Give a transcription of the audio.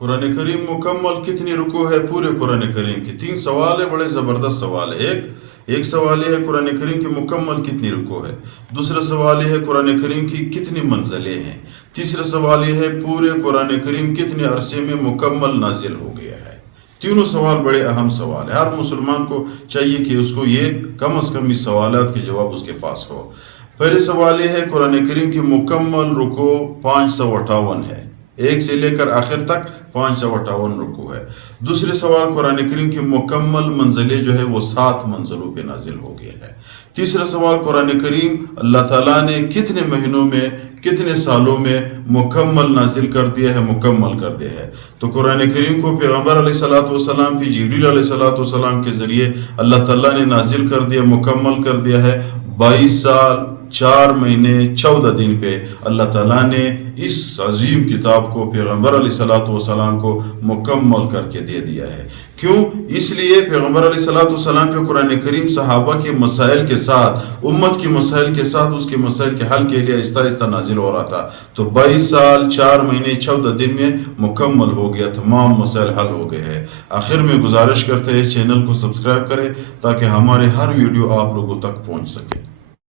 قرآن کریم مکمل کتنی رکوع ہے پورے قرآن کریم کی؟ 3 سوال ہے، بڑے زبردست سوال ہے۔ ایک سوال یہ ہے قرآن کریم کی مکمل کتنی رکوع ہے، دوسرا سوال یہ ہے قرآن کریم کی کتنی منزلیں ہیں، تیسرا سوال یہ ہے پورے قرآن کریم کتنے عرصے میں مکمل نازل ہو گیا ہے۔ تینوں سوال بڑے اہم سوال ہیں، ہر مسلمان کو چاہیے کہ اس کو یہ کم از کم اس سوالات کے جواب اس کے پاس ہو۔ پہلے سوال یہ ہے قرآن کریم کی مکمل رکوع 558 ہے، 1 سے لے کر آخر تک 558 رکوع ہے۔ دوسرے سوال قرآن کریم کی مکمل منزلیں جو ہے وہ 7 منزلوں پہ نازل ہو گیا ہے۔ تیسرا سوال قرآن کریم اللہ تعالیٰ نے کتنے مہینوں میں کتنے سالوں میں مکمل نازل کر دیا ہے، مکمل کر دیا ہے۔ تو قرآن کریم کو پیغمبر علیہ السلام کی جبریل علیہ السلام کے ذریعے اللہ تعالیٰ نے نازل کر دیا، مکمل کر دیا ہے 22 سال 4 مہینے 14 دن پہ اللہ تعالیٰ نے اس عظیم کتاب کو پیغمبر علیہ السلام کو مکمل کر کے دے دیا ہے۔ کیوں؟ اس لیے پیغمبر علیہ السلام پہ قرآن کریم صحابہ کے مسائل کے ساتھ، امت کے مسائل کے ساتھ، اس کے مسائل کے حل کے لیے آہستہ آہستہ نازل ہو رہا تھا۔ تو 22 سال 4 مہینے 14 دن میں مکمل ہو گیا، تمام مسائل حل ہو گئے ہیں۔ آخر میں گزارش کرتے ہیں چینل کو سبسکرائب کریں تاکہ ہمارے ہر ویڈیو آپ لوگوں تک پہنچ سکے۔